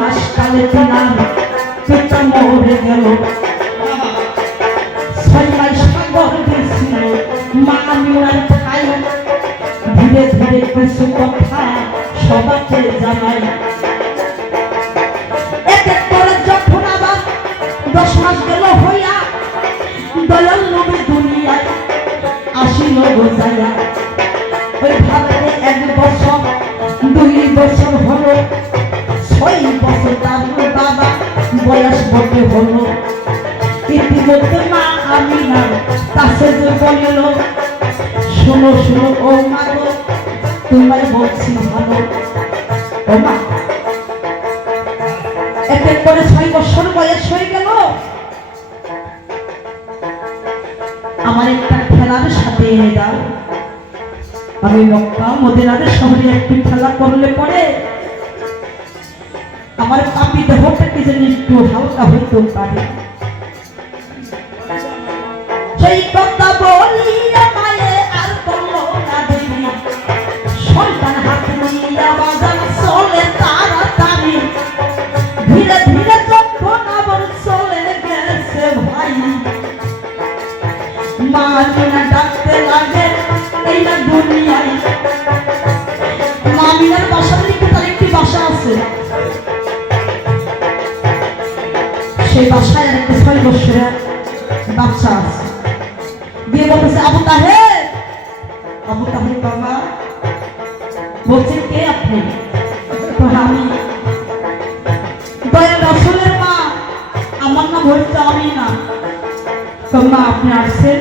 মাস কালে দিলাম পিতা মরে গেল 6 মাস সাগর দিয়েছিল মা মিনার খাই ধীরে ধীরে কিছু কথা সবাইকে জানাই এতে করে যখন আবার 10 মাস গেল হইয়া দয়াল নবী দুনিয়ায় আসিল বোঝাইয়া ওই ভাবে 1 বছর 2 বছর হলো 6 বছর তার বাবা বয়স বটে হলো ইতিমধ্যে মা আমিনা কাছে যে বলিল শোনো শোনো ও মা গো তোমায় বলছি ভালো ও মা এতে করে 6 বছর বয়স হয়ে গেল আমার একটা খেলার সাথে এনে দাও আমি মক্কা মদিনার শহরে একটি খেলা করলে পরে আমার পাপি দেহটা কি যেন একটু হালকা হইতে পারে সেই কথা বলি মায়ে আর বললো না দেবী সন্তান হাতে নিয়ে বাজার চলে তাড়াতাড়ি ধীরে ধীরে যখন আবার চলে গেছে ভাই মা মিনা ডাকতে লাগে এই না দুনিয়ায় মা মিনার বাসার দিকে তার একটি বাসা আছে সেই বাসায় একটা 6 বছরের বাচ্চা আছে দিয়ে বলতেছে আবু তাহের বাবা বলছেন কে আপনি আমি দয়াল রাসূলের মা আমার নাম হচ্ছে আমিনা মা আপনি আসছেন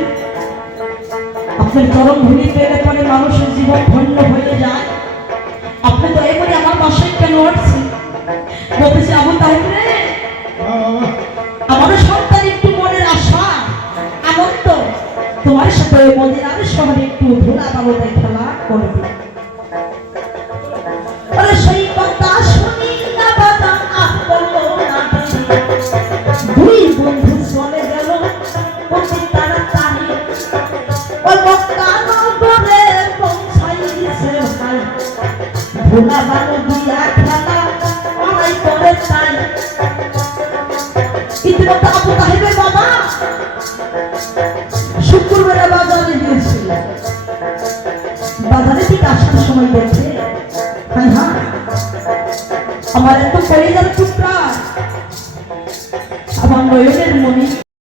আপনার চরম ভূমি পেলে পরে মানুষের জীবন ধন্য হয়ে যায় আপনি দয়া করে আমার বাসায় কেন আসছেন বলতেছে আবু তাহের রে আমার সন্তান একটু মনের আশা আনন্দ তোমার সাথে মদিনার শহরে একটু ধুলা বালুতে খেলা করবে বলে সেই কথা শুনি না বাবা আর বললো না 2 বন্ধু চলে গেল অতি তাড়াতাড়ি ওই মক্কা নগরে পৌঁছাইছে ভাই ধুলা বালু দিয়া খেলা অনাই করে চাই ইতিমধ্যে আবু তাহেরের বাবা শুক্রবারে বাজারে গিয়েছিল বাজারে ঠিক আসার সময় বলছে হ্যাঁ আমার এত পরিবার টুকরা আমার নয়নের মনি